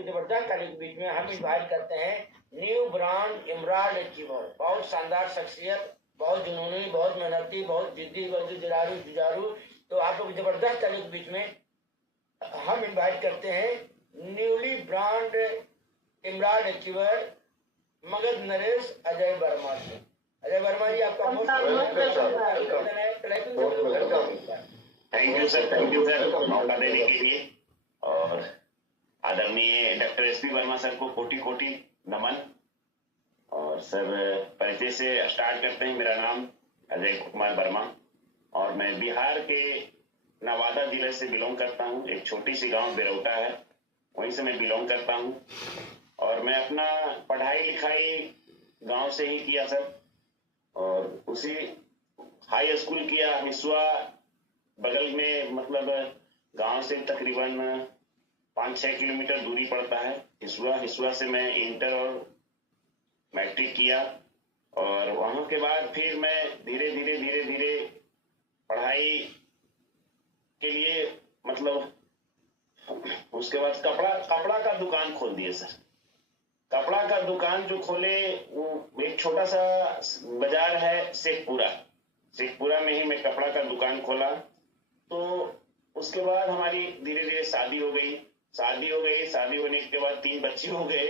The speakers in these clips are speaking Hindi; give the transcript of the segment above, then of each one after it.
की जबरदस्त तारीफ के बीच में हम इन्वाइट करते हैं न्यू ब्रांड इमरान अचीवर। बहुत शानदार शख्सियत, बहुत जुनूनी, बहुत मेहनती, बहुत जिद्दी, बहुत जुझारू। तो आप लोग जबरदस्त तारीफ के बीच में हम इन्वाइट करते हैं newly brand Imran achiever Magadh Naresh Ajay Verma से। अजय वर्मा जी, आपका थैंक यू सर मौका देने के लिए। और आदरणीय डॉक्टर एसपी वर्मा सर को कोटि कोटि नमन। और सर परिचय से स्टार्ट करते हैं। मेरा नाम अजय कुमार वर्मा और मैं बिहार के नवादा जिले से बिलोंग करता हूँ। एक छोटी सी गांव बेरौटा है, वहीं से मैं बिलोंग करता हूँ। और मैं अपना पढ़ाई लिखाई गांव से ही किया सर, और उसी हाई स्कूल किया हिसुआ बगल में, मतलब गांव से तकरीबन 5-6 किलोमीटर दूरी पड़ता है हिसुआ से मैं इंटर और मैट्रिक किया। और वहां के बाद फिर मैं धीरे धीरे पढ़ाई के लिए, मतलब उसके बाद कपड़ा का दुकान खोल दिए सर। कपड़ा का दुकान जो खोले, वो एक छोटा सा बाजार है शेखपुरा में ही मैं कपड़ा का दुकान खोला। तो उसके बाद हमारी धीरे धीरे शादी हो गई। शादी होने के बाद 3 बच्चे हो गए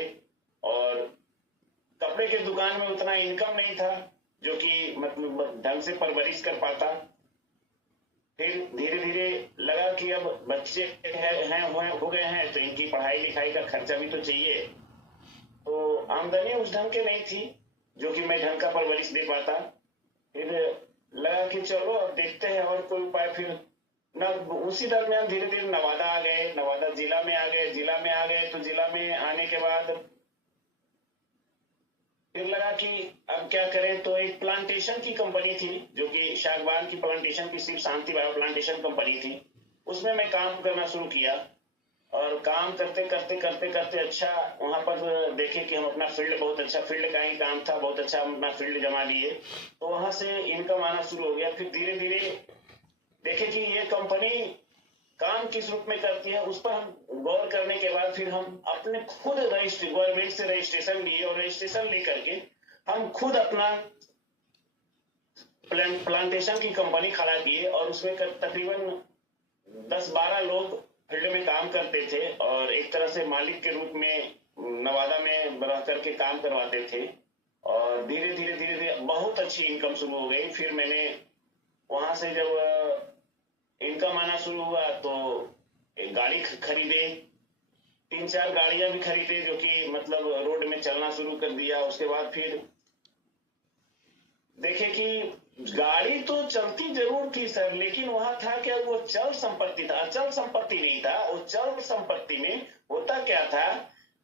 और कपड़े के दुकान में उतना इनकम नहीं था जो कि मतलब ढंग से परवरिश कर पाता। फिर धीरे धीरे लगा कि अब बच्चे हो गए हैं तो इनकी पढ़ाई लिखाई का खर्चा भी तो चाहिए। तो आमदनी उस ढंग के नहीं थी जो कि मैं ढंग का परवरिश दे पाता। फिर लगा कि चलो अब देखते हैं और कोई उपाय। फिर उसी दरमियान धीरे धीरे नवादा आ गए, नवादा जिला में आ गए। तो जिला में आने के बाद फिर लगा कि अब क्या करें। तो एक प्लांटेशन की कंपनी थी जो कि सागवान की प्लांटेशन की, सिर्फ शांति बायो प्लांटेशन कंपनी थी। उसमें मैं काम करना शुरू किया और काम करते अच्छा वहां पर देखे कि हम अपना फील्ड, बहुत अच्छा फील्ड का ही काम था, बहुत अच्छा अपना फील्ड जमा लिए। तो वहां से इनकम आना शुरू हो गया। फिर धीरे धीरे देखे कि ये कंपनी काम किस रूप में करती है, उस पर हम गौर करने के बाद फिर हम अपने खुद गवर्नमेंट से रजिस्ट्रेशन लिए और रजिस्ट्रेशन लेकर के हम खुद अपना प्लांटेशन की कंपनी खड़ा किए। और उसमें तकरीबन 10-12 लोग फील्ड में काम करते थे और एक तरह से मालिक के रूप में नवादा में रह करके काम करवाते थे। और धीरे धीरे बहुत अच्छी इनकम शुरू हो गई। फिर मैंने वहां से जब इनकम आना शुरू हुआ तो एक गाड़ी खरीदे, 3-4 गाड़ियां भी खरीदे जो कि मतलब रोड में चलना शुरू कर दिया। उसके बाद फिर देखे कि गाड़ी तो चलती जरूर थी सर, लेकिन वहां था क्या, वो चल संपत्ति था, अचल संपत्ति नहीं था। वो चल संपत्ति में होता क्या था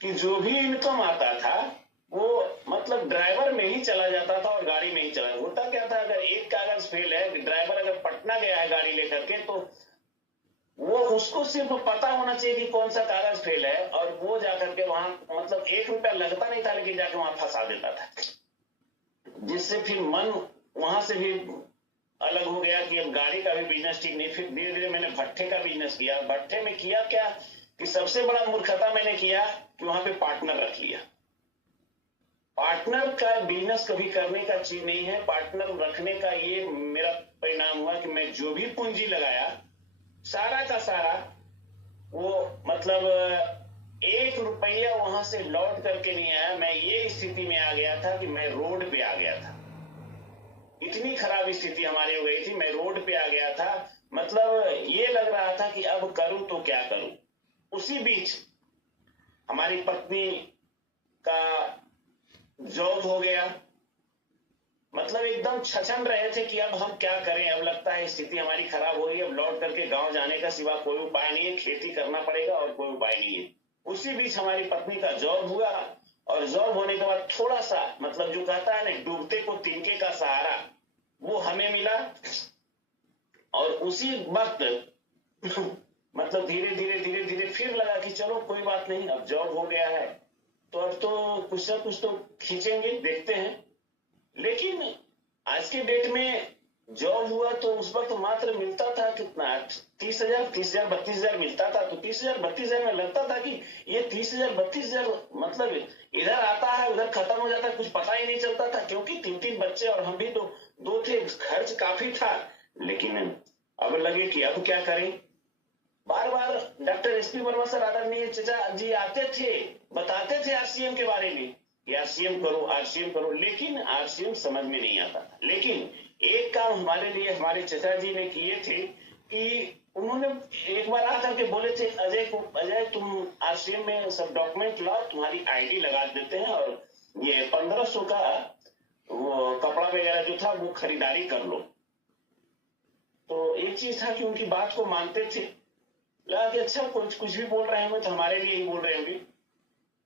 कि जो भी इनकम आता था वो मतलब ड्राइवर में ही चला जाता था और गाड़ी में ही चला। होता क्या था, अगर एक कागज फेल है, ड्राइवर अगर पटना गया है गाड़ी लेकर के, तो वो उसको सिर्फ पता होना चाहिए कि कौन सा कागज फेल है, और वो जाकर के वहां मतलब 1 रुपया लगता नहीं था, लेकिन जाके वहां फंसा देता था। जिससे फिर मन वहां से भी अलग हो गया कि अब गाड़ी का भी बिजनेस ठीक नहीं। फिर धीरे धीरे मैंने भट्ठे का बिजनेस किया। भट्ठे में किया क्या कि सबसे बड़ा मूर्खता मैंने किया कि वहां पे पार्टनर रख लिया। पार्टनर का बिजनेस कभी करने का चीज नहीं है। पार्टनर रखने का ये मेरा परिणाम हुआ कि मैं जो भी पूंजी लगाया सारा का सारा वो मतलब 1 रुपया वहां से लौट करके नहीं आया। मैं ये स्थिति में आ गया था कि मैं रोड पे आ गया था। इतनी खराब स्थिति हमारी हो गई थी, मैं रोड पे आ गया था। मतलब ये लग रहा था कि अब करूं तो क्या करूं। उसी बीच हमारी पत्नी का जॉब हो गया। मतलब एकदम छछन रहे थे कि अब हम क्या करें। अब लगता है स्थिति हमारी खराब हो रही है, अब लौट करके गांव जाने का सिवा कोई उपाय नहीं है, खेती करना पड़ेगा और कोई उपाय नहीं है। उसी बीच हमारी पत्नी का जॉब हुआ और जॉब होने के बाद थोड़ा सा मतलब जो कहता है ना, डूबते को तिनके का सहारा, वो हमें मिला। और उसी वक्त मतलब धीरे धीरे फिर लगा कि चलो कोई बात नहीं, अब जॉब हो गया है तो अब तो कुछ ना कुछ तो खींचेंगे, देखते हैं। लेकिन आज के डेट में जॉब हुआ तो उस वक्त मात्र मिलता था कितना, 30,000, 30,000, 32,000 मिलता था। तो 30,000, 32,000 में लगता था कि ये 30,000, 32,000 मतलब इधर आता है उधर खत्म हो जाता है, कुछ पता ही नहीं चलता था, क्योंकि 3-3 बच्चे और हम भी तो दो थे, खर्च काफी था। लेकिन अब लगे कि अब क्या करें। बार बार डॉक्टर एसपी वर्मा सर आदरणीय चचा जी आते थे, बताते थे आरसीएम के बारे में कि आरसीएम करो, आरसीएम करो, लेकिन आरसीएम समझ में नहीं आता था। लेकिन एक काम हमारे लिए हमारे चचा जी ने किए थे कि उन्होंने एक बार आकर के बोले थे अजय तुम आरसीएम में सब डॉक्यूमेंट लाओ, तुम्हारी आईडी लगा देते हैं और ये 1500 का वो कपड़ा वगैरह जो था वो खरीदारी कर लो। तो एक चीज था कि उनकी बात को मानते थे, लगा कि अच्छा कुछ भी बोल रहे हैं तो हमारे लिए ही बोल रहे होंगे।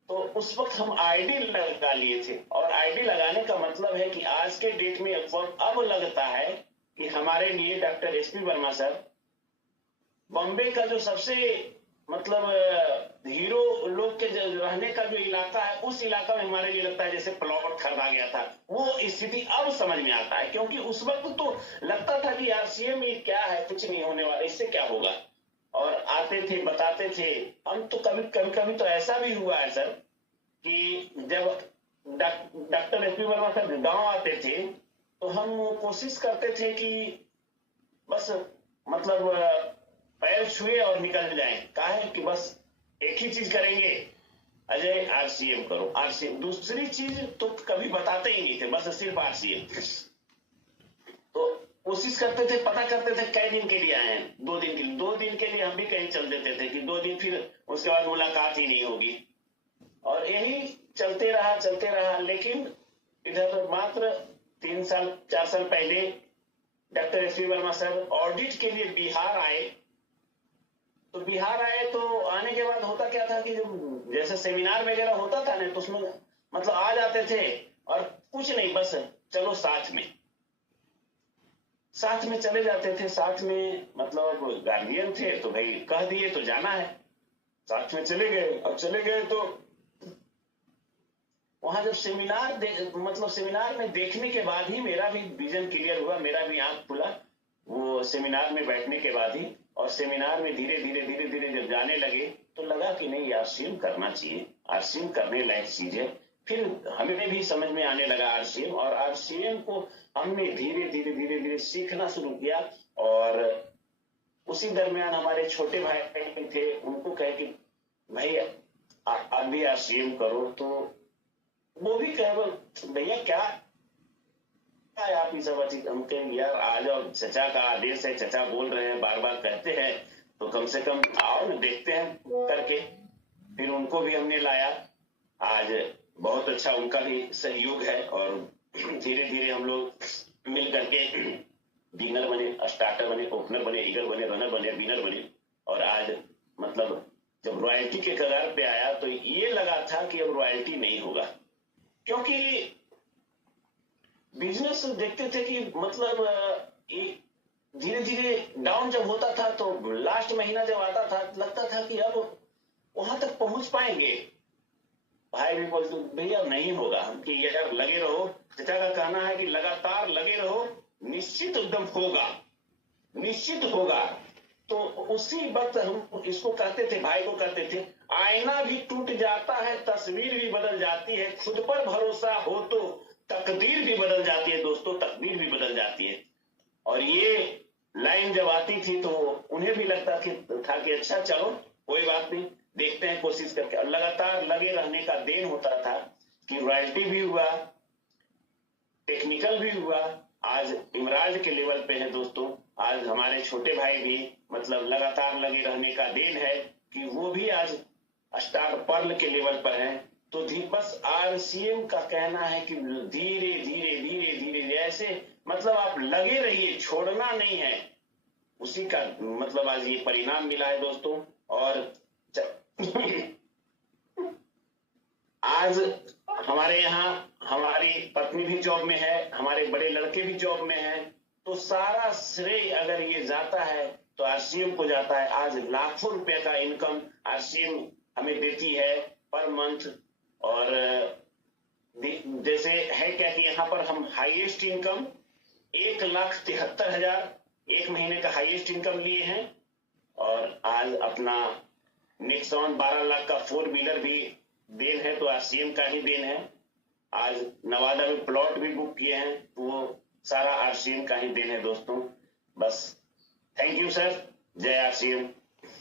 तो उस वक्त हम आईडी लगा लिए थे, और आईडी लगाने का मतलब है कि आज के डेट में अब लगता है कि हमारे लिए doctor SP Verma sir Bombay का जो सबसे मतलब हीरो लोग के रहने का जो इलाका है, उस इलाका में हमारे लिए लगता है जैसे प्लॉट खरीदा गया था। वो स्थिति अब समझ में आता है, क्योंकि उस वक्त तो लगता था कि आरसीएम ये क्या है, कुछ नहीं होने वाला, इससे क्या होगा। और आते थे बताते थे। हम तो कभी तो ऐसा भी हुआ है सर कि जब डॉक्टर एसपी वर्मा सर गांव आते थे तो हम कोशिश करते थे कि बस मतलब पैर छुए और निकल जाए। कहा है कि बस एक ही चीज करेंगे, अजय आरसीएम करो, आरसीएम, दूसरी चीज तो कभी बताते ही नहीं थे, बस सिर्फ आरसीएम। तो कोशिश करते थे, पता करते थे कई दिन के लिए आए हैं, 2 दिन के लिए, 2 दिन के लिए हम भी कहीं चल देते थे कि 2 दिन, फिर उसके बाद मुलाकात ही नहीं होगी। और यही चलते रहा। लेकिन इधर मात्र 3 साल 4 साल पहले doctor SP Verma sir audit के लिए बिहार आए। तो बिहार आए तो आने के बाद होता क्या था कि जैसे सेमिनार वगैरह होता था ना, तो उसमें मतलब आ जाते थे और कुछ नहीं, बस चलो साथ में चले जाते थे। साथ में मतलब गार्जियन थे तो भाई कह दिए तो जाना है, साथ में चले गए। अब चले गए तो वहां जब सेमिनार में देखने के बाद ही मेरा भी विजन क्लियर हुआ, मेरा भी आंख खुला वो सेमिनार में बैठने के बाद ही। और सेमिनार में धीरे धीरे जब जाने लगे तो लगा कि नहीं, आरसीएम करना चाहिए, आरसीएम करने लायक चीज है। फिर हमें भी समझ में आने लगा आरसीएम, और आरसीएम को हमने धीरे धीरे सीखना शुरू किया। और उसी दरमियान हमारे छोटे भाई थे, उनको कहे कि भाई आप भी आरसीएम करो। तो वो भी कहे भैया क्या आप ही सब अच्छी, हम कहें यार आ जाओ, चचा का आदेश है, चचा बोल रहे हैं, बार बार कहते हैं, तो कम से कम आओ ना, देखते हैं करके। फिर उनको भी हमने लाया। आज बहुत अच्छा उनका भी सहयोग है, और धीरे धीरे हम लोग मिल करके विनर बने, स्टार्टर बने, ओपनर बने, ईगल बने, रनर बने, विनर बने। और आज मतलब जब रॉयल्टी के कगार पे आया तो ये लगा था कि अब रॉयल्टी नहीं होगा, क्योंकि बिजनेस देखते थे कि मतलब धीरे धीरे डाउन जब होता था तो लास्ट महीना जब आता था लगता था कि अब वहां तक पहुंच पाएंगे। भाई भी बोलते भैया नहीं होगा, कि यार लगे रहो, चचा का कहना है कि लगातार लगे रहो, निश्चित एकदम होगा, निश्चित होगा। तो उसी वक्त हम इसको कहते थे, भाई को कहते थे, आईना भी टूट जाता है, तस्वीर भी बदल जाती है, खुद पर भरोसा हो तो तकदीर भी बदल जाती है दोस्तों, तकदीर भी बदल जाती है। और ये लाइन जब आती थी तो उन्हें भी लगता था कि अच्छा चलो कोई बात नहीं, देखते हैं कोशिश करके। और लगातार लगे रहने का देन होता था कि रॉयल्टी भी हुआ, टेक्निकल भी हुआ, आज इमराल्ड के लेवल पे है दोस्तों। आज हमारे छोटे भाई भी मतलब लगातार लगे रहने का देन है कि वो भी आज स्टार पर्ल के लेवल पर है। तो बस आरसीएम का कहना है कि धीरे धीरे ऐसे मतलब आप लगे रहिए, छोड़ना नहीं है, उसी का मतलब आज ये परिणाम मिला है दोस्तों। और आज हमारे यहाँ हमारी पत्नी भी जॉब में है, हमारे बड़े लड़के भी जॉब में हैं, तो सारा श्रेय अगर ये जाता है तो आरसीएम को जाता है। आज लाखों रुपए का इनकम आरसीएम हमें देती है पर मंथ। और जैसे है क्या कि यहाँ पर हम हाईएस्ट इनकम 1,73,000 एक महीने का हाईएस्ट इनकम लिए हैं। और आज अपना निक्सॉन 12 लाख का 4 व्हीलर भी देन है, तो आरसीएम का ही देन है। आज नवादा में प्लॉट भी बुक किए हैं, तो वो सारा आरसीएम का ही देन है दोस्तों। बस थैंक यू सर, जय आरसीएम।